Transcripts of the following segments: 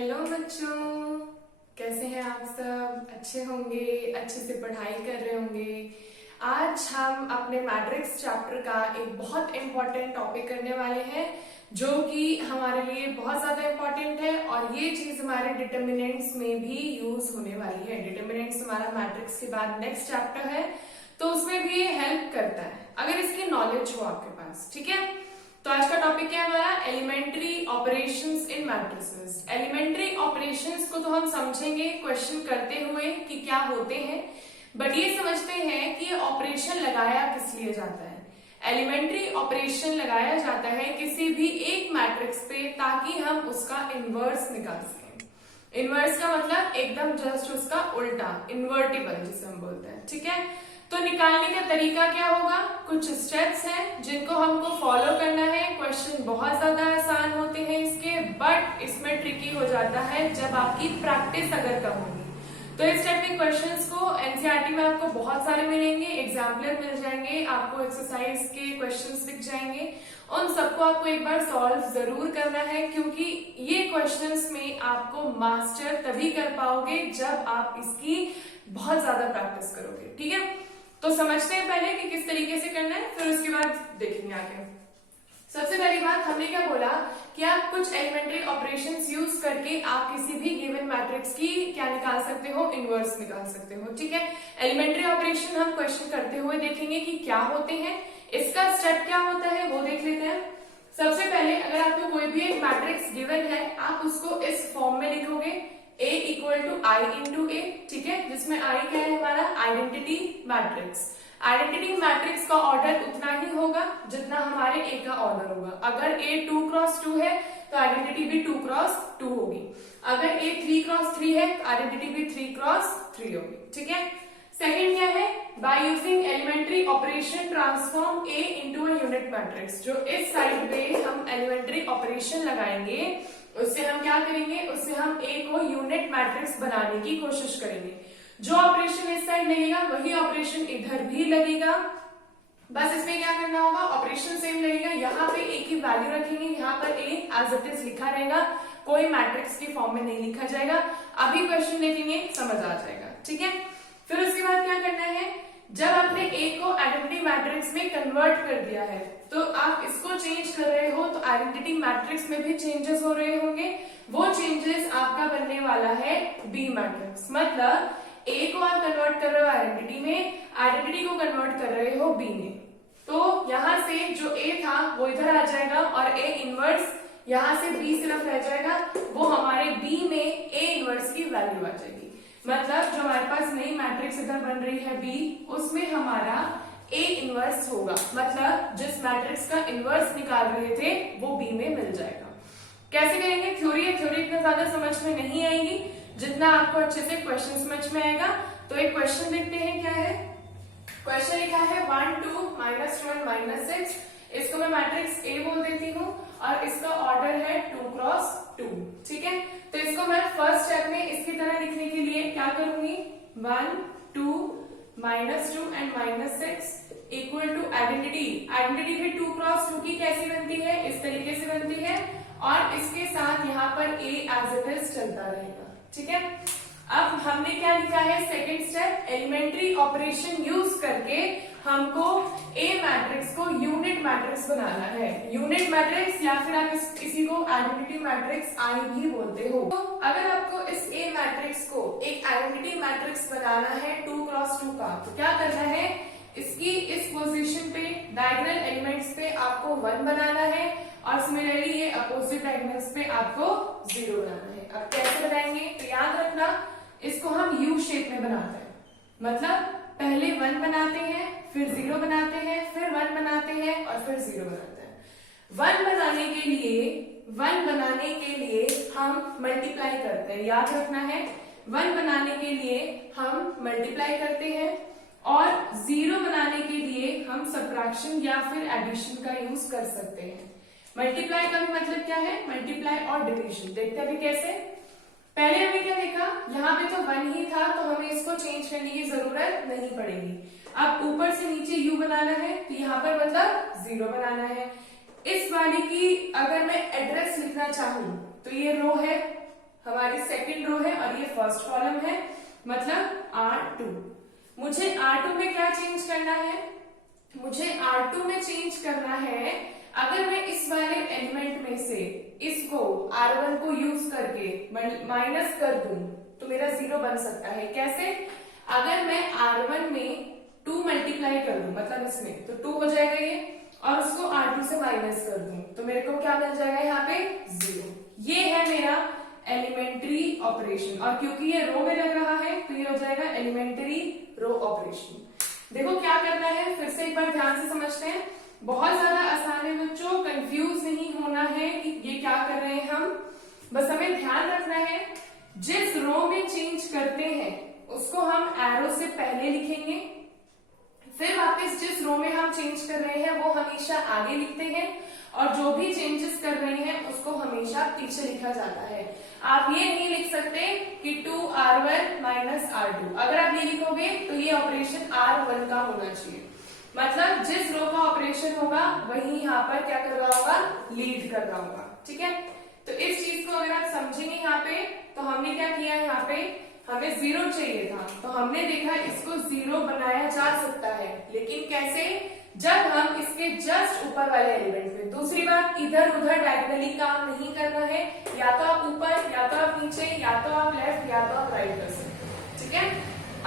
Hello बच्चों, कैसे हैं आप सब? अच्छे होंगे, अच्छे से पढ़ाई कर रहे होंगे। आज हम अपने मैट्रिक्स चैप्टर का एक बहुत इम्पोर्टेंट टॉपिक करने वाले हैं जो कि हमारे लिए बहुत ज्यादा इम्पोर्टेंट है और ये चीज हमारे डिटर्मिनेंट्स में भी यूज होने वाली है। डिटर्मिनेंट्स हमारा मैट्रिक्स के बाद नेक्स्ट चैप्टर है, तो उसमें भी ये हेल्प करता है अगर इसकी नॉलेज हो आपके पास। ठीक है, तो आज का टॉपिक क्या है हमारा? Elementary operations in matrices. Elementary operations को तो हम समझेंगे क्वेश्चन करते हुए कि क्या होते हैं, बट ये समझते हैं कि ऑपरेशन लगाया किस लिए जाता है। एलिमेंट्री ऑपरेशन लगाया जाता है किसी भी एक मैट्रिक्स पे ताकि हम उसका इनवर्स निकाल सकें। इनवर्स का मतलब एकदम जस्ट उसका उल्टा, इन्वर्टिबल जिसे हम बोलते हैं। ठीक है, तो निकालने का तरीका क्या होगा? कुछ स्टेप्स हैं जिनको हमको फॉलो करना है। क्वेश्चन बहुत ज्यादा आसान होते हैं इसके, बट इसमें ट्रिकी हो जाता है जब आपकी प्रैक्टिस अगर कम होगी। तो इस टाइप के क्वेश्चंस को एनसीईआरटी में आपको बहुत सारे मिलेंगे, एग्जाम्पलर मिल जाएंगे, आपको एक्सरसाइज के क्वेश्चंस दिख जाएंगे। उन सबको आपको एक बार सॉल्व जरूर करना है, क्योंकि ये क्वेश्चंस में आपको मास्टर तभी कर पाओगे जब आप इसकी बहुत ज्यादा प्रैक्टिस करोगे। ठीक है, तो समझते हैं पहले कि किस तरीके से करना है, फिर उसके बाद देखेंगे आगे। सबसे पहली बात हमने क्या बोला कि आप कुछ एलिमेंट्री ऑपरेशंस यूज करके आप किसी भी गिवन मैट्रिक्स की क्या निकाल सकते हो? इनवर्स निकाल सकते हो। ठीक है, एलिमेंट्री ऑपरेशन हम क्वेश्चन करते हुए देखेंगे कि क्या होते हैं, इसका स्टेप क्या होता है वो देख लेते हैं। सबसे पहले अगर आपको कोई भी एक मैट्रिक्स गिवन है, आप उसको इस फॉर्म में लिखोगे, A equal to I into A. ठीक है, जिसमें आई क्या है? हमारा आइडेंटिटी मैट्रिक्स। आइडेंटिटी मैट्रिक्स का ऑर्डर उतना ही होगा जितना हमारे ए का ऑर्डर होगा। अगर ए 2x2 है तो आइडेंटिटी भी 2x2 होगी। अगर ए 3x3 है तो आइडेंटिटी भी 3x3 होगी। ठीक है, सेकेंड क्या है? By using elementary operation transform A into a unit matrix. जो इस साइड पे हम एलिमेंट्री ऑपरेशन लगाएंगे उससे हम क्या करेंगे? उससे हम ए को यूनिट मैट्रिक्स बनाने की कोशिश करेंगे। जो ऑपरेशन इस साइड लगेगा वही ऑपरेशन इधर भी लगेगा, बस इसमें क्या करना होगा? ऑपरेशन सेम लगेगा। यहाँ पे ए की वैल्यू रखेंगे, यहाँ पर ए एज इट इज लिखा रहेगा, कोई मैट्रिक्स के फॉर्म में नहीं लिखा जाएगा। अभी क्वेश्चन देखेंगे समझ आ जाएगा। ठीक है, फिर उसके बाद क्या करना है? जब आपने ए को आइडेंटिटी मैट्रिक्स में कन्वर्ट कर दिया है तो आप इसको चेंज कर रहे हो तो आइडेंटिटी मैट्रिक्स में भी चेंजेस हो रहे होंगे। वो चेंजेस आपका बनने वाला है बी मैट्रिक्स। मतलब ए को आप कन्वर्ट कर रहे हो आइडेंटिटी में, आइडेंटिटी को कन्वर्ट कर रहे हो बी में। तो यहां से जो ए था वो इधर आ जाएगा और ए इनवर्स यहां से बी सिर्फ रह जाएगा, वो हमारे बी में ए इनवर्स की वैल्यू आ जाएगी। मतलब जो हमारे पास नई मैट्रिक्स इधर बन रही है बी, उसमें हमारा ए इनवर्स होगा। मतलब जिस मैट्रिक्स का इनवर्स निकाल रहे थे वो बी में मिल जाएगा। कैसे करेंगे? थ्योरी है, थ्योरी इतना ज्यादा समझ में नहीं आएगी जितना आपको अच्छे से क्वेश्चन समझ में आएगा। तो एक क्वेश्चन देखते हैं क्या है। क्वेश्चन लिखा है 1 2 -1 -6। इसको मैं मैट्रिक्स ए बोल देती हूँ और इसका ऑर्डर है 2x2। ठीक है, तो इसको मैं फर्स्ट स्टेप में इसकी तरह लिखने के लिए क्या करूंगी? 1 2 -2 and -6 equal to identity. Identity भी 2x2 की कैसी बनती है? इस तरीके से बनती है और इसके साथ यहाँ पर ए एज इट इज चलता रहेगा। ठीक है, अब हमने क्या लिखा है? Second step, elementary operation use करके हमको ए मैट्रिक्स को यूनिट मैट्रिक्स बनाना है। यूनिट मैट्रिक्स या फिर आप किसी को आइडेंटिटी मैट्रिक्स आई भी बोलते हो। तो अगर आपको इस ए मैट्रिक्स को एक आइडेंटिटी मैट्रिक्स बनाना है 2x2 का, तो क्या करना है? इसकी इस पोजीशन पे डायगोनल एलिमेंट्स पे आपको 1 बनाना है और सिमिलरली ये अपोजिट डायगोनल्स पे आपको 0 बनाना है। अब कैसे बनाएंगे? तो याद रखना, इसको हम यू शेप में बनाते हैं। मतलब पहले 1 बनाते हैं, फिर 0 बनाते हैं, फिर 1 बनाते हैं और फिर 0 बनाते हैं। 1 बनाने के लिए हम मल्टीप्लाई करते हैं। याद रखना है, 1 बनाने के लिए हम मल्टीप्लाई करते हैं और 0 बनाने के लिए हम सब्ट्रैक्शन या फिर एडिशन का यूज कर सकते हैं। मल्टीप्लाई का भी मतलब क्या है? मल्टीप्लाई और डिवीजन। देखते हैं अभी कैसे। पहले हमने क्या देखा? यहाँ पे तो 1 ही था तो हमें इसको चेंज करने की जरूरत नहीं पड़ेगी। अब ऊपर से नीचे u बनाना है तो यहाँ पर मतलब 0 बनाना है। इस वाली की अगर मैं एड्रेस लिखना चाहूं तो ये रो है हमारी सेकंड रो है और ये फर्स्ट कॉलम है, मतलब R2। मुझे R2 में क्या चेंज करना है? मुझे R2 में चेंज करना है, अगर मैं इस वाले एलिमेंट में से इसको R1 को यूज करके माइनस कर दूं तो मेरा 0 बन सकता है। कैसे? अगर मैं R1 में 2 मल्टीप्लाई कर दूं, मतलब इसमें, तो 2 हो जाएगा ये, और उसको R2 से माइनस कर दूं तो मेरे को क्या मिल जाएगा यहाँ पे? 0। ये है मेरा एलिमेंट्री ऑपरेशन, और क्योंकि ये रो में लग रहा है तो ये हो जाएगा एलिमेंट्री रो ऑपरेशन। देखो क्या करना है, फिर से एक बार ध्यान से समझते हैं। बहुत ज्यादा आसान है बच्चों, कंफ्यूज नहीं होना है कि ये क्या कर रहे हैं हम। बस हमें ध्यान रखना है, जिस रो में चेंज करते हैं उसको हम एरो से पहले लिखेंगे, फिर वापस जिस रो में हम चेंज कर रहे हैं वो हमेशा आगे लिखते हैं, और जो भी चेंजेस कर रहे हैं उसको हमेशा पीछे लिखा जाता है। आप ये नहीं लिख सकते कि 2R1 माइनस R2। अगर आप ये लिखोगे तो ये ऑपरेशन R1 का होना चाहिए, मतलब जिस रो का ऑपरेशन होगा वही यहाँ पर क्या कर रहा होगा? लीड कर रहा होगा। ठीक है, तो इस चीज को अगर आप समझेंगे यहाँ पे, तो हमने क्या किया यहाँ पे, हमें 0 चाहिए था तो हमने देखा इसको 0 बनाया जा सकता है, लेकिन कैसे? जब हम इसके जस्ट ऊपर वाले एलिमेंट में, दूसरी बात, इधर उधर डायगोनली काम नहीं करना है, या तो आप ऊपर, या तो आप नीचे, या तो आप लेफ्ट, या तो आप राइट कर सकते। ठीक है,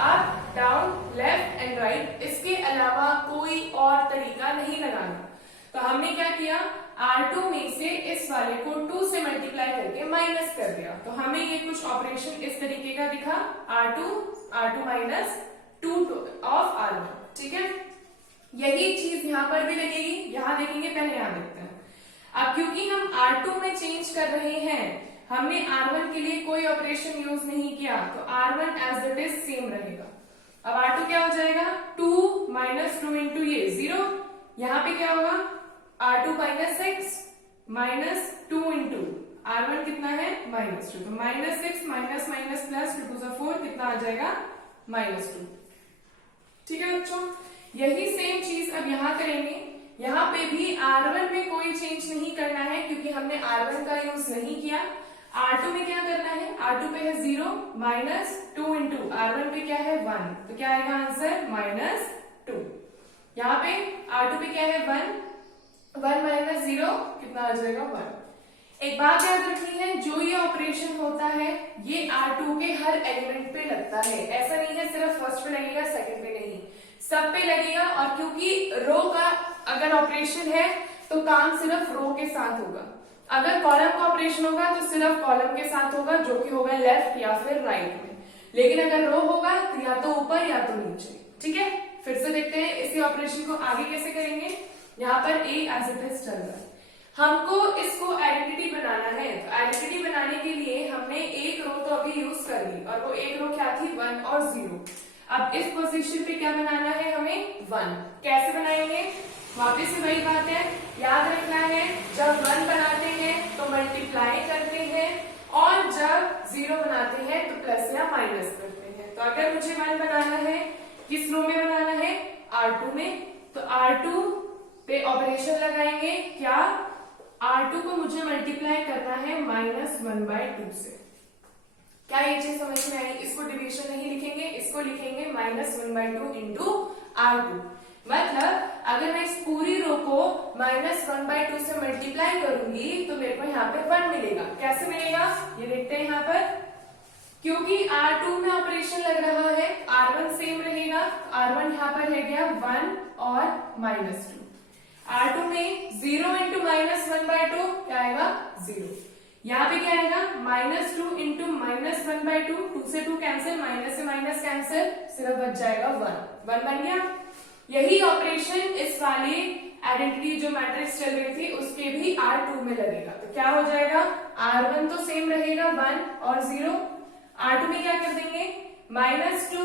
up down left and right, इसके अलावा कोई और तरीका नहीं लगाना। तो हमने क्या किया, R2 में से इस वाले को 2 से मल्टीप्लाई करके माइनस कर दिया, तो हमें ये कुछ ऑपरेशन इस तरीके का दिखा, R2 माइनस 2 ऑफ R1। ठीक है, यही चीज यहाँ पर भी लगेगी, यहाँ देखेंगे, पहले यहाँ देखते हैं। अब क्योंकि हम R2 में चेंज कर रहे हैं, हमने R1 के लिए कोई ऑपरेशन यूज नहीं किया, तो R1 as it is same रहेगा। अब R2 क्या हो जाएगा? 2 माइनस 2 इंटू ये 0, यहाँ पे क्या होगा? R2 minus 6 minus 2 into R1 कितना है? -2, तो -6 माइनस माइनस प्लस 2 टू 4, कितना आ जाएगा? -2। ठीक है बच्चों, यही सेम चीज अब यहाँ करेंगे। यहाँ पे भी R1 में कोई चेंज नहीं करना है क्योंकि हमने R1 का यूज नहीं किया। R2 में क्या करना है? R2 पे है 0 माइनस 2 इंटू R1 पे क्या है? 1, तो क्या आएगा आंसर? -2। यहाँ पे R2 पे क्या है? 1 माइनस 0 कितना आ जाएगा? 1। एक बात याद रखनी है, जो ये ऑपरेशन होता है ये R2 के हर एलिमेंट पे लगता है, ऐसा नहीं है सिर्फ फर्स्ट पे लगेगा सेकंड पे नहीं, सब पे लगेगा। और क्योंकि रो का अगर ऑपरेशन है तो काम सिर्फ रो के साथ होगा, अगर कॉलम का ऑपरेशन होगा तो सिर्फ कॉलम के साथ होगा, जो कि होगा लेफ्ट या फिर राइट में, लेकिन अगर रो होगा तो या तो ऊपर या तो नीचे। ठीक है, फिर से देखते हैं इसी ऑपरेशन को आगे कैसे करेंगे। यहाँ पर A एज इट इज चल रहा है, हमको इसको आइडेंटिटी बनाना है, तो आइडेंटिटी बनाने के लिए हमने एक रो तो अभी यूज कर ली, और वो एक रो क्या थी? 1 और 0। अब इस पोजीशन पे क्या बनाना है हमें? 1। कैसे बनाएंगे? वापस से वही बात है, याद रखना है, जब 1 बनाते हैं तो मल्टीप्लाई करते हैं, और जब 0 बनाते हैं तो प्लस या माइनस करते हैं। तो अगर मुझे 1 बनाना है, किस रो में बनाना है? R2 में, तो R2 पे ऑपरेशन लगाएंगे क्या? R2 को मुझे मल्टीप्लाई करना है -1/2 से। क्या ये चीज समझ में आई? इसको डिवीजन नहीं लिखेंगे, इसको लिखेंगे -1/2 इंटू R2। मतलब अगर मैं इस पूरी रो को -1/2 से मल्टीप्लाई करूंगी तो मेरे को यहाँ पे 1 मिलेगा। कैसे मिलेगा ये देखते हैं। यहाँ पर क्योंकि R2 में ऑपरेशन लग रहा है, R1 सेम रहेगा, R1 यहाँ पर रह गया 1 और -2। R2 में 0 इंटू -1/2 क्या आएगा? 0। यहाँ पे क्या आएगा? -2 इंटू -1/2, 2 से 2 कैंसिल, माइनस से माइनस कैंसिल, सिर्फ बच जाएगा 1 बन गया। यही ऑपरेशन इस वाली आइडेंटिटी जो मैट्रिक्स चल रही थी उसके भी R2 में लगेगा, तो क्या हो जाएगा? R1 तो सेम रहेगा 1 और 0, R2 में क्या कर देंगे? -2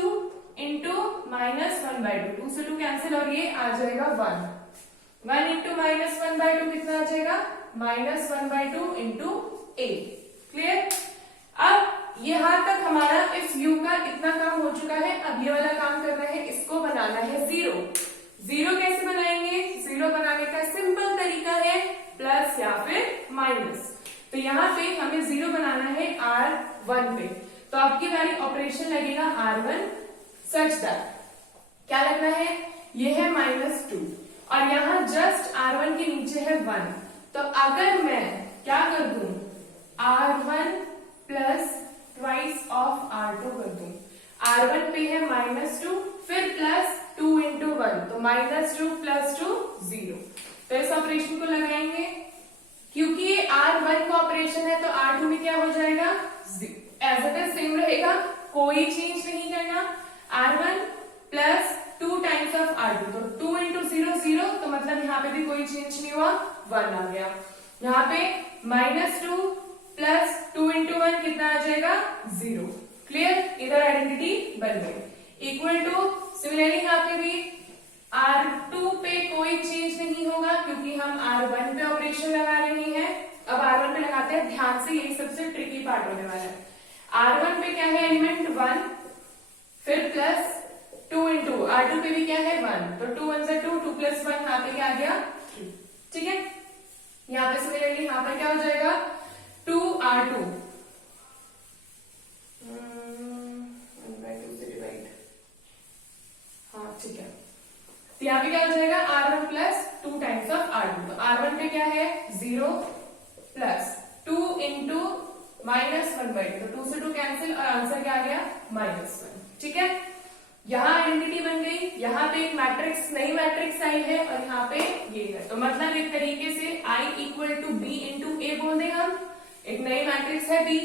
इंटू -1/2, 2 से 2 कैंसिल, और ये आ जाएगा 1 इंटू -1/2 कितना आ जाएगा? -1/2 इंटू A। क्लियर? अब यहां तक हमारा इस u का इतना काम हो चुका है। अब ये वाला काम करना है, इसको बनाना है 0। 0 कैसे बनाएंगे? 0 बनाने का सिंपल तरीका है प्लस या फिर माइनस। तो यहाँ पे हमें 0 बनाना है R1 पे, तो आपकी बारी ऑपरेशन लगेगा R1 सच दैट क्या लगना है, ये है -2 और यहाँ जस्ट R1 के नीचे है 1, तो अगर मैं क्या कर दूं R1 plus twice of R2 कर दूं, R1 पे है -2 फिर प्लस 2 into 1, तो -2 प्लस 2 0। तो इस ऑपरेशन को लगाएंगे, क्योंकि ये R1 का ऑपरेशन है तो R2 में क्या हो जाएगा, एज इट इज सेम रहेगा, कोई चेंज नहीं करना। R1 plus 2 times of R2, तो 2 into 0 0, तो मतलब यहाँ पे भी कोई चेंज नहीं हुआ, 1 आ गया। यहाँ पे -2 प्लस 2 into 1 कितना आ जाएगा, 0। क्लियर, इधर आइडेंटिटी बन गई। इक्वल टू सिमिलरली यहाँ पे भी R2 पे कोई चेंज नहीं होगा, क्योंकि हम R1 पे ऑपरेशन लगा रहे हैं। अब R1 पे लगाते हैं, ध्यान से, यही सबसे ट्रिकी पार्ट होने वाला है। R1 पे क्या है एलिमेंट 1, फिर प्लस 2 into R2 पे भी क्या है 1, तो 2 1 से 2, 2 प्लस 1 यहाँ पे क्या आ गया 3। ठीक है, यहाँ पे सिमिलरली यहाँ पे क्या हो जाएगा 2R2 ठीक है, तो यहाँ पे क्या हो जाएगा R1 plus 2 times of R2, तो R1 पे क्या है 0 प्लस 2 इंटू -1/2, तो 2 से 2 कैंसिल और आंसर क्या आ गया -1। ठीक है, यहाँ आइडेंटिटी बन गई, यहाँ पे एक मैट्रिक्स, नई मैट्रिक्स आई है और यहाँ पे ये है, तो मतलब एक तरीके से I equal to B into A बोल दें हम, एक नई मैट्रिक्स है B,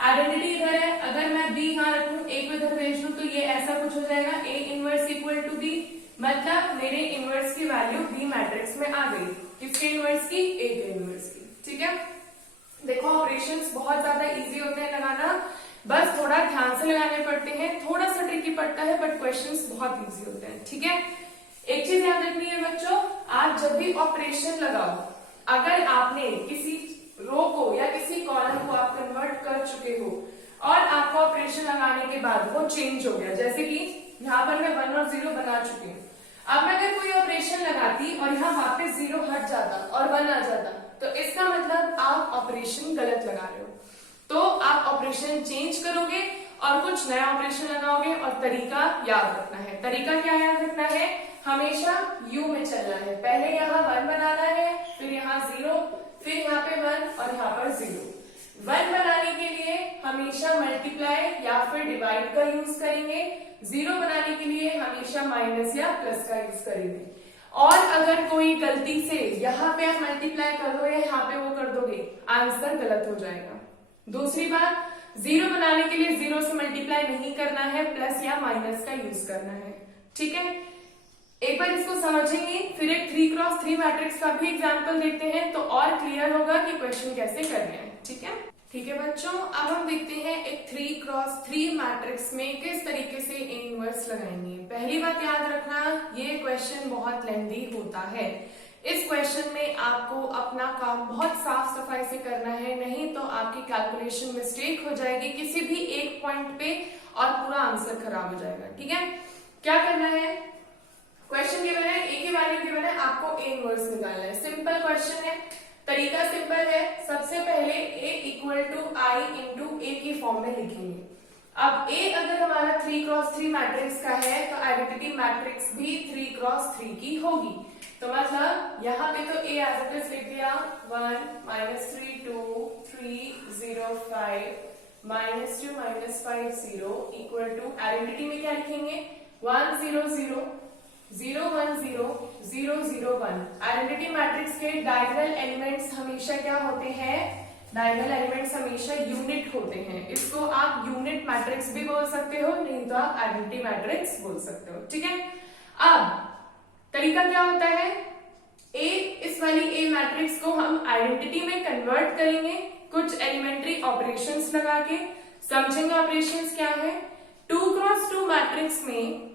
आइडेंटिटी इधर है, अगर मैं B यहाँ रखूं A को इधर भेज दूं तो ये ऐसा कुछ हो जाएगा A inverse equal to B, मतलब मेरे इनवर्स की वैल्यू B मैट्रिक्स में आ गई। किसके इनवर्स की, A के इनवर्स की। ठीक है, देखो ऑपरेशंस बहुत ज्यादा इजी होते हैं लगाना, बस थोड़ा ध्यान से लगाने पड़ते हैं, थोड़ा सा ट्रिकी पड़ता है, बट क्वेश्चंस बहुत इजी होते हैं। ठीक है, एक चीज याद रखनी है बच्चों, आप जब भी ऑपरेशन लगाओ, अगर आपने किसी रो को या किसी कॉलम को आप कन्वर्ट कर चुके हो और आपको ऑपरेशन लगाने के बाद वो चेंज हो गया, जैसे कि यहाँ पर मैं 1 और 0 बना चुकी हूँ, अब मैं अगर कोई ऑपरेशन लगाती और यहाँ वापस 0 हट जाता और 1 आ जाता, तो इसका मतलब आप ऑपरेशन गलत लगा रहे हो, तो आप ऑपरेशन चेंज करोगे और कुछ नया ऑपरेशन लगाओगे। और तरीका याद रखना है, तरीका क्या याद रखना है, हमेशा यू में चलना है, पहले यहाँ 1 बनाना है, फिर यहाँ 0, फिर यहाँ पे 1 और यहाँ पर 0। 1 बनाने के लिए हमेशा मल्टीप्लाई या फिर डिवाइड का यूज करेंगे, 0 बनाने के लिए हमेशा माइनस या प्लस का यूज करेंगे। और अगर कोई गलती से यहाँ पे आप मल्टीप्लाई कर दो या यहाँ पे वो कर दोगे, आंसर गलत हो जाएगा। दूसरी बात, 0 बनाने के लिए 0 से मल्टीप्लाई नहीं करना है, प्लस या माइनस का यूज करना है। ठीक है, एक बार इसको समझेंगे, फिर एक 3x3 मैट्रिक्स का भी एग्जांपल देखते हैं, तो और क्लियर होगा कि क्वेश्चन कैसे करने हैं। ठीक है बच्चों, अब हम देखते हैं एक 3x3 मैट्रिक्स में किस तरीके से A इनवर्स लगाएंगे। पहली बात याद रखना, ये क्वेश्चन बहुत लेंथी होता है, इस क्वेश्चन में आपको अपना काम बहुत साफ सफाई से करना है, नहीं तो आपकी कैलकुलेशन मिस्टेक हो जाएगी किसी भी एक पॉइंट पे और पूरा आंसर खराब हो जाएगा। ठीक है, क्या करना है, क्वेश्चन गिवन है, A की वैल्यू गिवन है, आपको A इनवर्स निकालना है। सिंपल क्वेश्चन है, तरीका सिंपल है, सबसे पहले A equal to I into A की फॉर्म में लिखेंगे। अब A अगर हमारा 3x3 मैट्रिक्स का है तो आइडेंटिटी मैट्रिक्स भी 3x3 की होगी, तो मतलब यहाँ पे तो A एज इट इज लिख दिया 1 -3 2 3 0 5 -2 -5 0 इक्वल टू आइडेंटिटी में क्या लिखेंगे 1 0 0 0 1 0 0 0 1। आइडेंटिटी मैट्रिक्स के डायगोनल एलिमेंट्स हमेशा क्या होते हैं, डायगोनल एलिमेंट्स हमेशा यूनिट होते हैं, इसको आप यूनिट मैट्रिक्स भी बोल सकते हो, नहीं तो आप आइडेंटिटी मैट्रिक्स बोल सकते हो। ठीक है, अब तरीका क्या होता है, इस वाली A मैट्रिक्स को हम आइडेंटिटी में कन्वर्ट करेंगे कुछ एलिमेंट्री ऑपरेशंस लगा के। समझेंगे ऑपरेशंस क्या है। 2x2 मैट्रिक्स में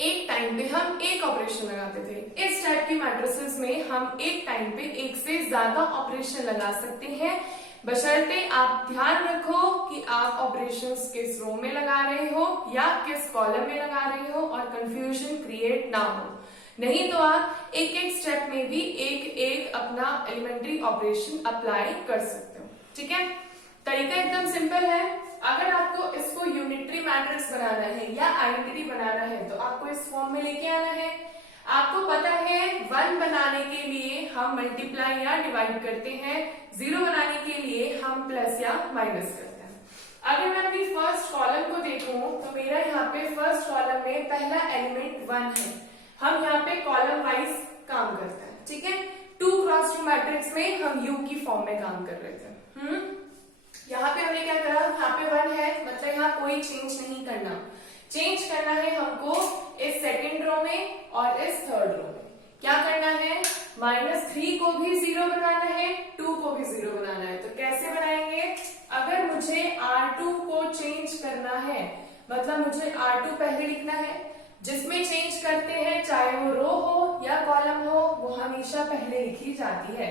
एक टाइम पे हम एक ऑपरेशन लगाते थे, इस टाइप की मैट्रिसेस में हम एक टाइम पे एक से ज्यादा ऑपरेशन लगा सकते हैं, बशर्ते आप ध्यान रखो कि आप ऑपरेशंस किस रो में लगा रहे हो या किस कॉलम में लगा रहे हो और कंफ्यूजन क्रिएट ना हो, नहीं तो आप एक एक स्टेप में भी एक एक अपना एलिमेंट्री ऑपरेशन अप्लाई कर सकते हो। ठीक है, तरीका एकदम सिंपल है। अगर आपको इसको यूनिटरी मैट्रिक्स बनाना है या आइडेंटिटी बनाना है तो आपको इस फॉर्म में लेके आना है। आपको पता है 1 बनाने के लिए हम मल्टीप्लाई या डिवाइड करते हैं, 0 बनाने के लिए हम प्लस या माइनस करते हैं। अगर मैं अपनी फर्स्ट कॉलम को देखूं तो मेरा यहाँ पे फर्स्ट कॉलम में पहला एलिमेंट 1 है। हम यहाँ पे कॉलम वाइज काम करते हैं, ठीक है। 2 क्रॉस 2 मैट्रिक्स में हम यू की फॉर्म में काम कर रहे थे। यहाँ पे हमने क्या करा, यहाँ पे 1 है मतलब यहाँ कोई चेंज नहीं करना। चेंज करना है हमको इस सेकंड रो में और इस थर्ड रो में। क्या करना है, -3 को भी 0 बनाना है, 2 को भी 0 बनाना है। तो कैसे बनाएंगे, अगर मुझे R2 को चेंज करना है मतलब मुझे R2 पहले लिखना है। जिसमें चेंज करते हैं चाहे वो रो हो या कॉलम हो वो हमेशा पहले लिखी जाती है।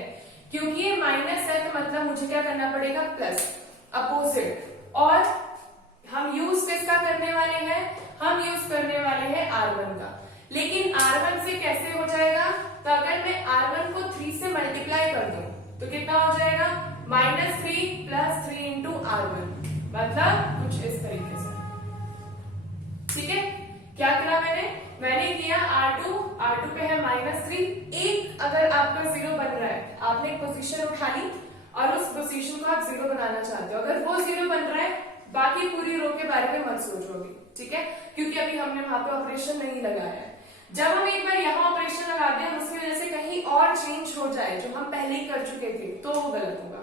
क्योंकि ये माइनस है तो मतलब मुझे क्या करना पड़ेगा, प्लस, अपोजिट। और हम यूज किसका करने वाले हैं, हम यूज करने वाले हैं R1 का। लेकिन R1 से कैसे हो जाएगा, तो अगर मैं R1 को 3 से मल्टीप्लाई कर दूं तो कितना हो जाएगा, -3 + 3 इंटू R1, मतलब कुछ इस तरीके से। ठीक है, क्या करा मैंने किया R2 पे है -3। एक अगर आपका 0 बन रहा है, आपने एक पोजीशन उठा ली और उस पोजीशन को आप 0 बनाना चाहते हो, अगर वो 0 बन रहा है बाकी पूरी रो के बारे में मत सोचोगे, ठीक है, क्योंकि अभी हमने वहां पे ऑपरेशन नहीं लगाया है। जब हम एक बार यहाँ ऑपरेशन लगाते हैं उसकी वजह से कहीं और चेंज हो जाए जो हम पहले ही कर चुके थे तो वो गलत होगा।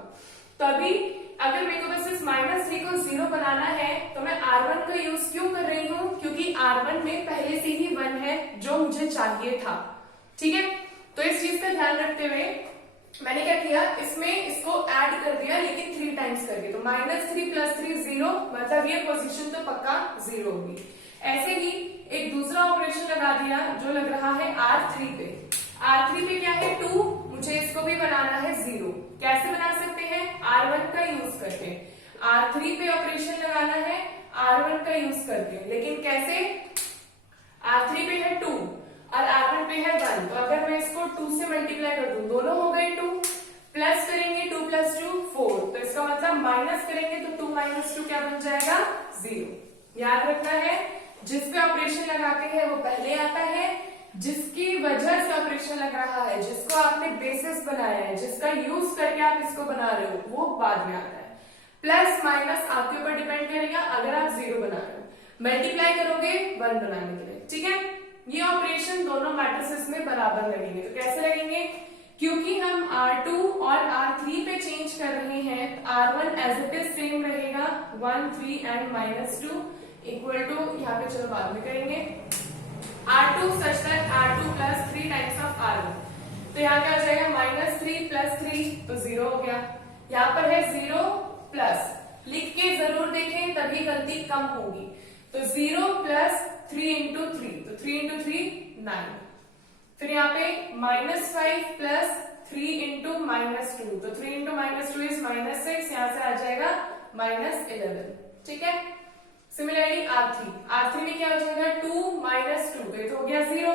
तभी अगर मेरे को बस इस -3 को 0 बनाना है तो मैं R1 का यूज क्यों कर रही हूँ, क्योंकि R1 में पहले से ही 1 है जो मुझे चाहिए था। ठीक है, तो इस चीज का ध्यान रखते हुए मैंने क्या किया, इसमें इसको ऐड कर दिया लेकिन 3 टाइम्स करके। तो -3 + 3 0, मतलब ये पोजीशन तो पक्का 0 होगी। ऐसे ही एक दूसरा ऑपरेशन लगा दिया जो लग रहा है R3 पे। R3 पे क्या है, 2, मुझे इसको भी बनाना है 0। कैसे बना सकते हैं, R1 का यूज करके। R3 पे ऑपरेशन लगाना है R1 का यूज करके, लेकिन कैसे, R3 पे है 2 और R1 पे है 1, तो अगर मैं इसको 2 से मल्टीप्लाई कर दूं, दोनों हो गए 2, प्लस करेंगे 2 + 2 4, तो इसका मतलब माइनस करेंगे तो 2 - 2 क्या बन जाएगा, 0। याद रखना है जिस पे ऑपरेशन लगाते हैं वो पहले आता है, जिसकी वजह से ऑपरेशन लग रहा है, जिसको आपने बेसिस बनाया है, जिसका यूज करके आप इसको बना रहे हो, वो बाद में आता है। प्लस माइनस आपके ऊपर डिपेंड करेगा, अगर आप 0 बना रहे हो, मल्टीप्लाई करोगे 1 बनाने के लिए। ठीक है, ये ऑपरेशन दोनों मैट्रिसेस में बराबर लगेंगे। तो कैसे लगेंगे, क्योंकि हम R2 और R3 पे चेंज कर रहे हैं, R1 as it is same रहेगा, 1 3 एंड -2 इक्वल टू, यहाँ पे चलो बाद में करेंगे, R2 such that R2 + 3 times of R1। तो यहाँ क्या हो जाएगा, -3 + 3 तो 0 हो गया। यहाँ पर है 0 प्लस, लिख के जरूर देखें तभी गलती कम होगी। तो 0 + 3 इंटू 3, तो 3 इंटू 3 9। फिर यहाँ पे -5 + 3 इंटू -2, तो 3 इंटू -2 इज -6, यहाँ से आ जाएगा -11। ठीक है, सिमिलरली R3 में क्या हो जाएगा, 2 - 2, तो ये तो हो गया 0।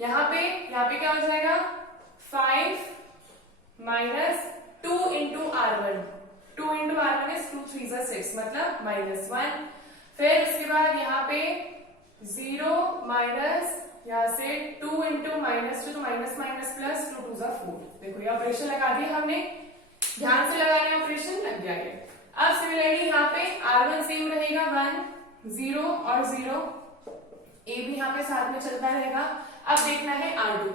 यहाँ पे क्या हो जाएगा, 5 - 2 into R1, 2 into R1 is 2 3 6, मतलब -1। फिर उसके बाद यहाँ पे 0 माइनस, यहाँ से 2 इंटू -2, तो माइनस माइनस प्लस, 2 2 4। देखो ये ऑपरेशन लगा दिया हमने, ध्यान से लगाने ऑपरेशन लग गया है। अब सिमिलरली यहाँ पे R1 सेम रहेगा, 1 0 और 0, ए भी यहाँ पे साथ में चलता रहेगा। अब देखना है R2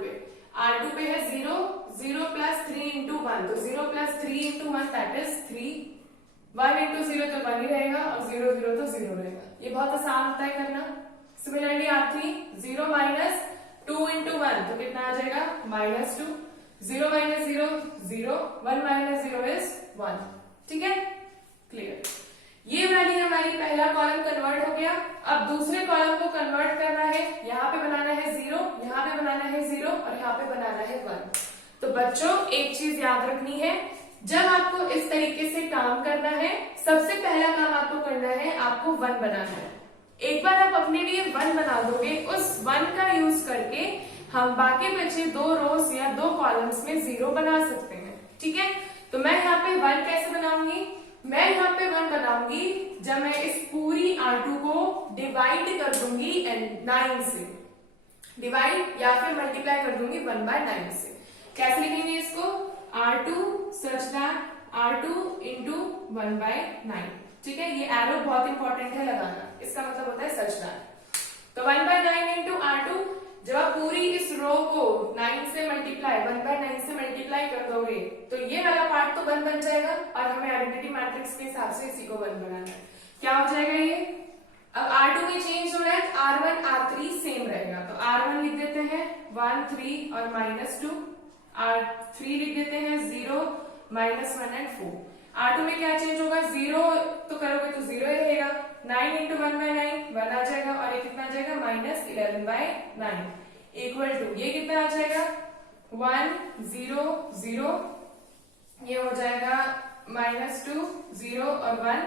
पे है 0 0 + 3 इंटू 1, तो 0 + 3 इंटू 1 दैट इज 3, 1 इंटू 0 तो 1 ही रहेगा और 0 0 तो 0 रहेगा। ये बहुत आसान होता है करना। सिमिलरली R3 0 - 2 इंटू 1, तो कितना आ जाएगा, -2, 0 - 0 0, 1 - 0 इज 1। ठीक है, क्लियर। ये वाली हमारी पहला कॉलम कन्वर्ट हो गया। अब दूसरे कॉलम को कन्वर्ट करना है, यहाँ पे बनाना है 0, यहाँ पे बनाना है 0 और यहाँ पे बनाना है 1। तो बच्चों एक चीज याद रखनी है, जब आपको इस तरीके से काम करना है, सबसे पहला काम आपको करना है, आपको 1 बनाना है। एक बार आप अपने लिए 1 बना दोगे, उस 1 का यूज करके हम बाकी बचे 2 रोज या 2 कॉलम्स में 0 बना सकते हैं। ठीक है, तो मैं यहाँ पे 1 कैसे बनाऊंगी, मैं यहाँ पे 1 बनाऊंगी जब मैं इस पूरी R2 को डिवाइड कर दूंगी 9 से, डिवाइड या फिर मल्टीप्लाई कर दूंगी 1/9 से। कैसे लिखेंगे इसको? R2 such that R2 into 1/9। ठीक है, ये एरो बहुत इंपॉर्टेंट है लगाना, इसका मतलब होता है सच दैट। तो 1/9 इंटू R2, जब आप पूरी इस रो को 9 से मल्टीप्लाई 1/9 से मल्टीप्लाई कर दोगे तो ये वाला पार्ट तो 1 बन जाएगा और हमें आइडेंटिटी मैट्रिक्स के हिसाब से इसी को 1 बनाना है। क्या हो जाएगा ये? अब R2 में चेंज हो रहा है, R1 R3 सेम रहेगा, तो R1 लिख देते हैं 1 3 और -2, R3 लिख देते हैं 0 -1 एंड 4। R2 में क्या चेंज होगा? 0 तो करोगे तो 0 ही रहेगा, 9 इंटू 1/9 1 आ जाएगा और ये कितना आ जाएगा? -11/9 इक्वल टू ये कितना आ जाएगा? 1 0 0, ये हो जाएगा -2 0 और 1।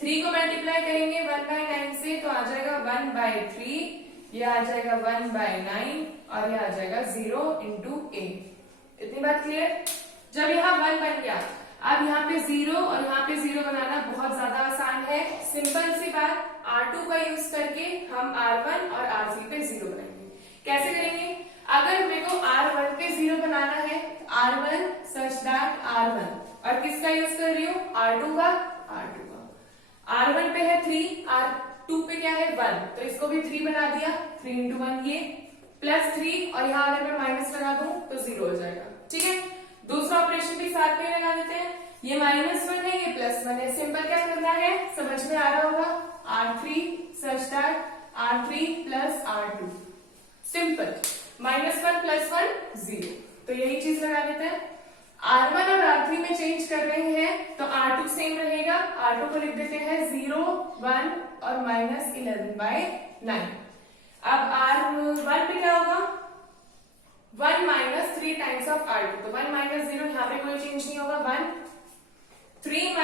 3 को मल्टीप्लाई करेंगे 1/9 से तो आ जाएगा 1/3, ये आ जाएगा 1/9 और ये आ जाएगा 0 इंटू a। इतनी बात क्लियर? जब यहाँ 1 बन गया, अब यहाँ पे 0 और यहाँ पे 0 बनाना बहुत ज्यादा आसान है। सिंपल सी बात, R2 का यूज करके हम R1 और R3 पे 0 बनाएंगे। कैसे करेंगे? अगर मेरे को R1 पे 0 बनाना है तो R1 सच दैट R1, और किसका यूज कर रही हूँ? R2 का। R1 पे है 3, R2 पे क्या है? 1, तो इसको भी 3 बना दिया, 3 इंटू 1 ये +3, और यहाँ अगर मैं माइनस लगा दूं तो 0 हो जाएगा। ठीक है, दूसरा ऑपरेशन भी साथ में लगा देते हैं। ये -1 है, ये +1 है। सिंपल क्या करना है, समझ में आ रहा होगा? R3 such that R3 plus R2, simple. -1 + 1 0, तो यही चीज लगा देते हैं। R1 और R3 में चेंज कर रहे हैं तो R2 सेम रहेगा, R2 को लिख देते हैं 0 1 और -11/9। अब R1 पे क्या होगा? 1 - 3 टाइम्स ऑफ R2, तो 1 - 0, यहाँ पे कोई चेंज नहीं होगा, 1। 3 -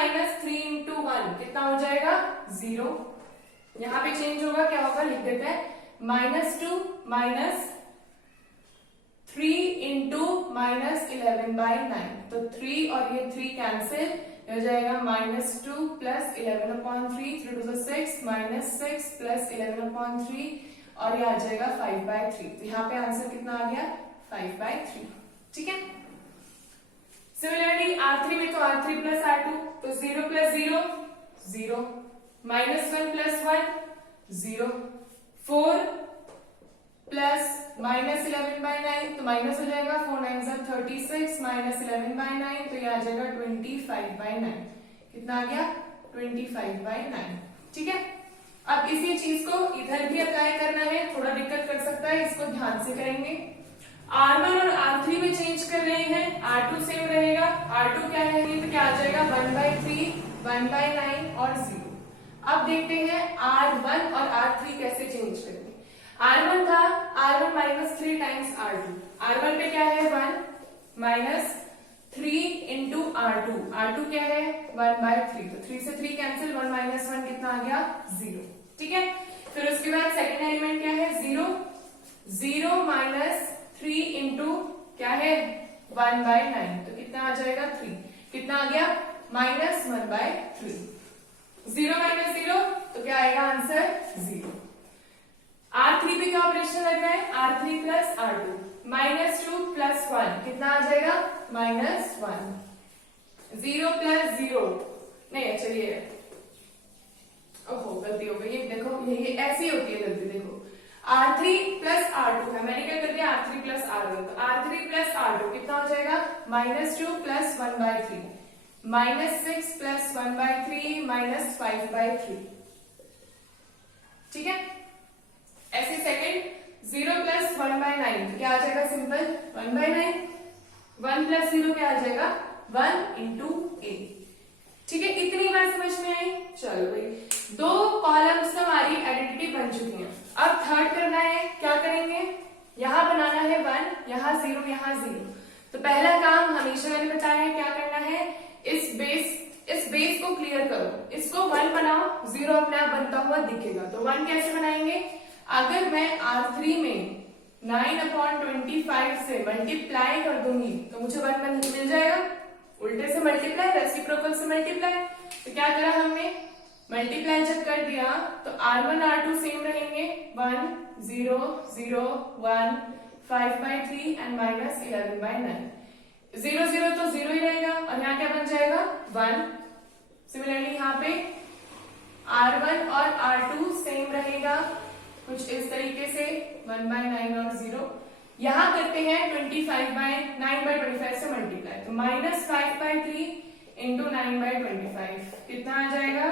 3 इंटू 1 कितना हो जाएगा? 0। यहाँ पे चेंज होगा, क्या होगा? लिख देते हैं -2 -3 इंटू -11/9, तो 3 और ये 3 कैंसिल हो जाएगा, -2 + 11/3, 3 2 6, -6 + 11/3 और ये आ जाएगा 5/3। तो यहाँ पे आंसर कितना आ गया? 5/3। ठीक है, सिमिलरली R3 में तो R3 + R2, तो 0 + 0 0, -1 + 1 0, 4 प्लस -11/9, तो माइनस हो जाएगा, 4 9 are 36, -11/9, तो ये आ जाएगा 25/9। कितना आ गया? 25/9। ठीक है, अब इसी चीज को इधर भी अप्लाई करना है, थोड़ा दिक्कत कर सकता है, इसको ध्यान से करेंगे। R1 और R3 में चेंज कर रहे हैं, R2 सेम रहेगा, R2 क्या है? तो क्या आ जाएगा? 1/3, 1/9 और 0। अब देखते हैं R1 और R3 कैसे चेंज करेंगे। R1 था, R1 -3 टाइम्स R2, R1 पे क्या है? 1 -3 इंटू R2, R2 क्या है? 1/3, तो 3 से 3 कैंसिल, 1 - 1 कितना आ गया? 0। ठीक है, फिर उसके बाद सेकेंड एलिमेंट क्या है? 0 0 -3 इंटू क्या है? 1/9, तो कितना आ जाएगा? 3। कितना आ गया? -1/3। 0 - 0, तो क्या आएगा आंसर? 0। R3 पे क्या ऑपरेशन लग रहा है? R3 + R2, -2 + 1 कितना आ जाएगा? -1। 0 + 0 नहीं, चलिए, ओहो गलती हो गई, ये देखो, ये ऐसी होती है गलती। देखो, R3 + R2 है, मैंने क्या कर दिया? R3 + R1, तो R3 + R2 कितना हो जाएगा? -2 + 1/3, -6 + 1/3, -5/3। ठीक है, ऐसे सेकंड 0 + 1/9, तो क्या आ जाएगा? सिंपल 1/9। 1 + 0 क्या आ जाएगा? 1 इंटू a। ठीक है, इतनी बात समझ में आई? चलो भाई, 2 कॉलम्स हमारी आइडेंटिटी बन चुकी हैं। अब थर्ड करना है, क्या करेंगे? यहां बनाना है 1, यहां 0, यहां 0। तो पहला काम हमेशा मैंने बताया है, क्या करना है? इस बेस को क्लियर करो, इसको 1 बनाओ, 0 अपने आप बनता हुआ दिखेगा। तो 1 कैसे बनाएंगे? अगर मैं R3 में 9/25 से मल्टीप्लाई कर दूंगी तो मुझे 1 मिल जाएगा। उल्टे से मल्टीप्लाई, रेसिप्रोकल से मल्टीप्लाई, तो क्या करा हमने, मल्टीप्लाई जब कर दिया तो R1 R2 सेम रहेंगे, 1 0 0 1 5/3 एंड -11/9। 0 0 तो 0 ही रहेगा और यहाँ क्या बन जाएगा 1। सिमिलरली यहाँ पे R1 और R2 सेम रहेगा कुछ इस तरीके से 1/9 और 0। यहाँ करते हैं 9/25 से मल्टीप्लाई, तो -5/3 इंटू 9/25 कितना आ जाएगा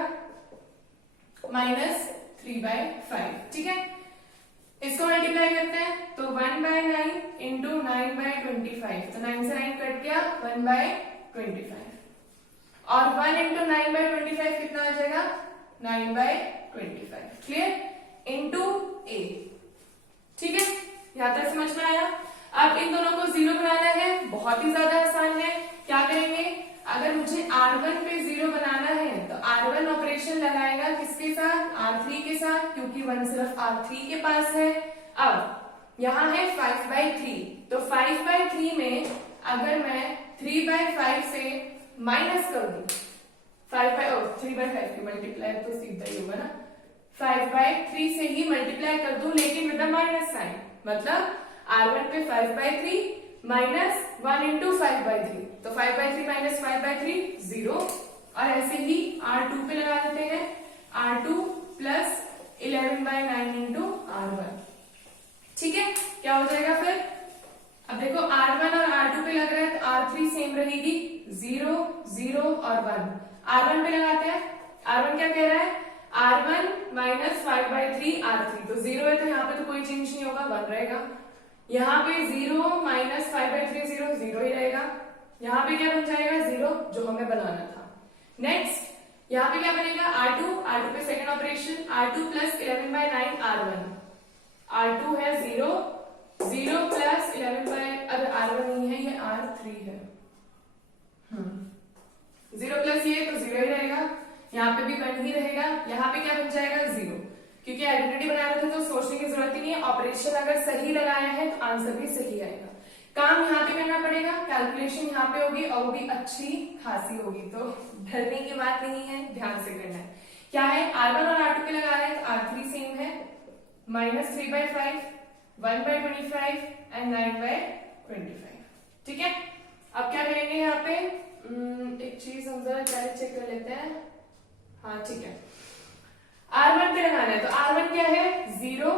-3/5। ठीक है, इसको मल्टीप्लाई करते हैं तो 1/9 इंटू 9/25, तो 9 से 9 कट गया 1/25 और 1 इंटू 9/25 कितना आ जाएगा 9/25। Clear, into a। ठीक है, यहां तक समझ में आया। अब इन दोनों को जीरो बनाना है, बहुत ही ज्यादा आसान है। क्या करेंगे, अगर मुझे R1 पे 0 बनाना है तो R1 ऑपरेशन लगाएगा किसके साथ, R3 के साथ, क्योंकि 1 सिर्फ R3 के पास है। अब यहाँ है 5/3, तो 5/3 में अगर मैं 3/5 से माइनस कर दूं, 3/5 की मल्टीप्लाई तो सीधा ही होगा ना, 5/3 से ही मल्टीप्लाई कर दूं लेकिन विद माइनस साइन, मतलब R1 पे 5/3 माइनस 1 इंटू 5/3, तो 5/3 माइनस 5/3 0, और ऐसे ही R2 पे लगा देते हैं, R2 प्लस 11/9 इंटू R1। ठीक है, क्या हो जाएगा फिर, अब देखो R1 और R2 पे लग रहा है तो R3 सेम रहेगी, 0 0 और 1। R1 पे लगाते हैं, R1 क्या कह रहा है, R1 माइनस 5/3 R3, तो 0 है तो यहाँ पे तो कोई चेंज नहीं होगा, 1 रहेगा। यहाँ पे 0 माइनस 5/3 0 0 ही रहेगा। यहाँ पे क्या बन जाएगा 0, जो हमें बनाना था। नेक्स्ट यहाँ पे क्या बनेगा, R2 पे second operation, R2 plus 11/9 R1, R2 है 0 0 प्लस 11 अगर R1 नहीं है ये R3 है, 0 प्लस ये तो 0 ही रहेगा, यहाँ पे भी 1 ही रहेगा। यहाँ पे क्या बन जाएगा 0, क्योंकि आइडेंटिटी बना रहे थे तो सोचने की जरूरत ही नहीं है, ऑपरेशन अगर सही लगाया है तो आंसर भी सही आएगा। काम यहाँ पे करना पड़ेगा, कैलकुलेशन यहाँ पे होगी और वो भी अच्छी खासी होगी, तो डरने की बात नहीं है, ध्यान से करना है। क्या है, R1 और R2 पे लगा रहे हैं तो R3 सेम है, -3/5 1/25 एंड 9/25। ठीक है, अब क्या करेंगे यहाँ पे, एक चीज हम जरा चेक कर लेते हैं। हाँ ठीक है, R1 पे लगाना है तो R1 क्या है 0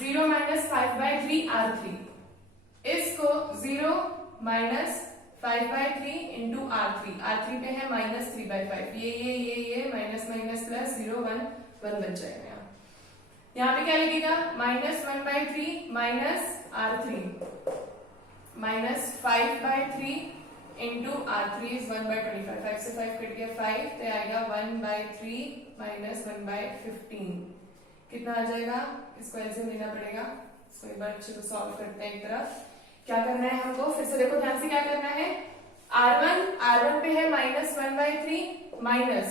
0 माइनस 5/3 R3, इसको 0 माइनस 5/3 इंटू R3 पे है -3/5, ये माइनस माइनस प्लस 0 1 1 बन जाएगा। यहाँ पे क्या लगेगा -1/3 minus R3 minus 5/3 into R3 is 1/25, 5 से 5 कट गया 5, तो आएगा 1/3 माइनस 1/15, कितना आ जाएगा, इसको एलसीएम लेना पड़ेगा। इसको एक बार अच्छे से सॉल्व करते हैं। एक तरफ क्या करना है हमको, फिर से देखो ध्यान से, क्या करना है, R1 पे है -1/3 माइनस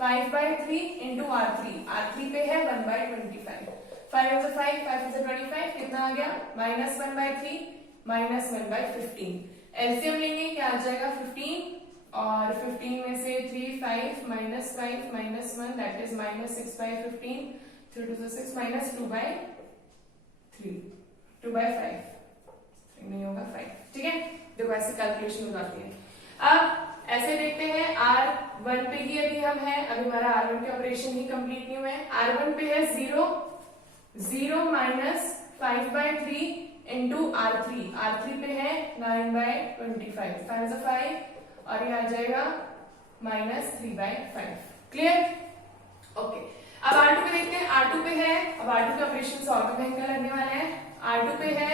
5/3 इंटू R3 पे है 1/25, 5 से 5 से 25, कितना आ गया -1/3 माइनस 1/15। एलसीएम लेंगे, क्या आ जाएगा 15, और 15 में से 3 5 minus 5 minus 1 that is -6/15, 3 2 6 minus 2/3 2/5 नहीं होगा 5। ठीक है, देखो ऐसे कैलकुलेशन हो जाती है। अब ऐसे देखते हैं, R1 पे ही अभी हम हैं, अभी हमारा R1 के ऑपरेशन ही कंप्लीट नहीं हुए हैं। R1 पे है 0 0 माइनस 5/3 इंटू R3 पे है 9/25, 5 से 5 और ये आ जाएगा -3/5। Clear, okay. अब R2 पे देखते हैं, R2 पे है, अब R2 के ऑपरेशन और भी भयंकर लगने वाले हैं। R2 पे है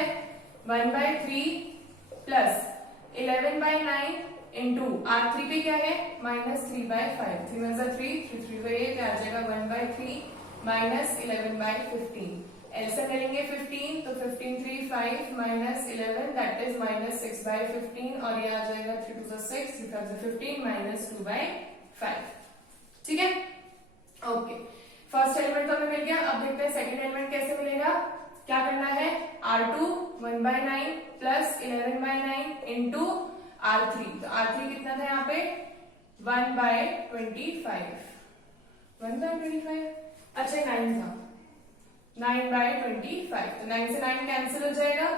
1/3 प्लस 11/9 इंटू R3 पे क्या है -3/5, 3 1 3 3 3 8 आ जाएगा 1/3 माइनस 11/15। एलसीएम ले लेंगे 15, तो 15 3 5 माइनस 11 दैट इज -6/15, और ये आ जाएगा 3 2 6 3 5 15 माइनस 2/5। ठीक है, ओके। फर्स्ट एलिमेंट तो हमें मिल गया। अब देखते हैं सेकंड एलिमेंट कैसे मिलेगा। क्या करना है, R2 1/9 प्लस 11/9 इंटू R3, तो R3 कितना था यहाँ पे 1/25 1/25 अच्छा 9 था 9/25 तो 9 से 9 कैंसिल हो जाएगा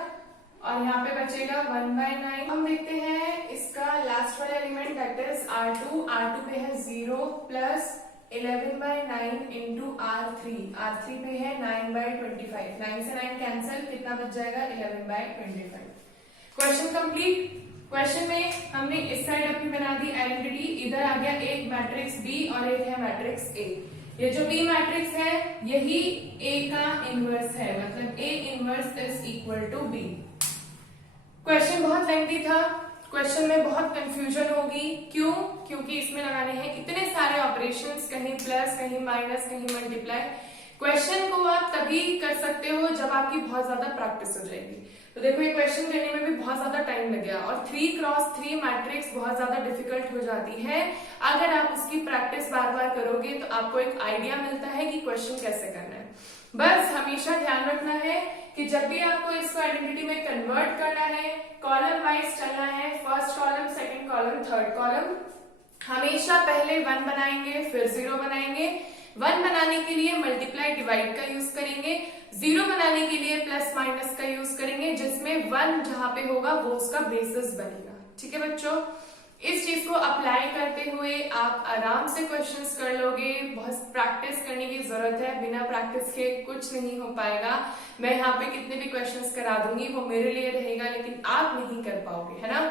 और यहाँ पे बचेगा 1/9। हम देखते हैं इसका लास्ट वाला एलिमेंट दैट इज R2 पे है 0 प्लस 11/9 इंटू R3 पे है 9/25 9 से 9 कैंसिल कितना बच जाएगा 11/25। Question complete. क्वेश्चन में हमने इस साइड अपनी बना दी आइडेंटिटी, इधर आ गया एक मैट्रिक्स बी और एक है मैट्रिक्स ए। ये जो बी मैट्रिक्स है यही ए का इनवर्स है, मतलब A inverse is equal to B. Question बहुत लेंथी था, क्वेश्चन में बहुत कंफ्यूजन होगी। क्यों? क्योंकि इसमें लगाने हैं इतने सारे ऑपरेशंस, कहीं प्लस कहीं माइनस कहीं मल्टीप्लाई। क्वेश्चन को आप तभी कर सकते हो जब आपकी बहुत ज्यादा प्रैक्टिस हो जाएगी। तो देखो ये क्वेश्चन करने में भी बहुत ज्यादा टाइम लग गया और 3x3 मैट्रिक्स बहुत ज्यादा डिफिकल्ट हो जाती है। अगर आप उसकी प्रैक्टिस बार बार करोगे तो आपको एक आइडिया मिलता है कि क्वेश्चन कैसे करना है। बस हमेशा ध्यान रखना है कि जब भी आपको इसको आइडेंटिटी में कन्वर्ट करना है, कॉलम वाइज चलना है, first column, second column, third column, हमेशा पहले 1 बनाएंगे फिर 0 बनाएंगे। 1 बनाने के लिए मल्टीप्लाई डिवाइड का यूज करेंगे, 0 बनाने के लिए प्लस माइनस का यूज करेंगे, जिसमें 1 जहां पे होगा वो उसका बेसिस बनेगा। ठीक है बच्चों, इस चीज को अप्लाई करते हुए आप आराम से क्वेश्चंस कर लोगे। बहुत प्रैक्टिस करने की जरूरत है, बिना प्रैक्टिस के कुछ नहीं हो पाएगा। मैं यहाँ पे कितने भी क्वेश्चंस करा दूंगी वो मेरे लिए रहेगा, लेकिन आप नहीं कर पाओगे, है ना।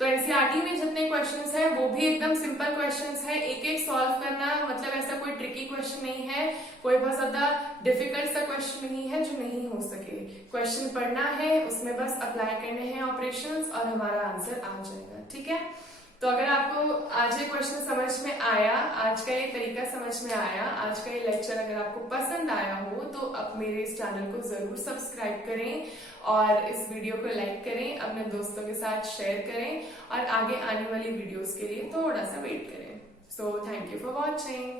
तो एनसीईआरटी में जितने क्वेश्चंस हैं वो भी एकदम सिंपल क्वेश्चंस हैं, एक एक सॉल्व करना, मतलब ऐसा कोई ट्रिकी क्वेश्चन नहीं है, कोई बहुत ज्यादा डिफिकल्ट सा क्वेश्चन नहीं है जो नहीं हो सके। क्वेश्चन पढ़ना है, उसमें बस अप्लाई करने हैं ऑपरेशंस और हमारा आंसर आ जाएगा। ठीक है, तो अगर आपको आज ये क्वेश्चन समझ में आया, आज का ये तरीका समझ में आया, आज का ये लेक्चर अगर आपको पसंद आया हो तो आप मेरे इस चैनल को जरूर सब्सक्राइब करें और इस वीडियो को लाइक करें, अपने दोस्तों के साथ शेयर करें और आगे आने वाली वीडियोस के लिए थोड़ा सा वेट करें। So thank you for watching.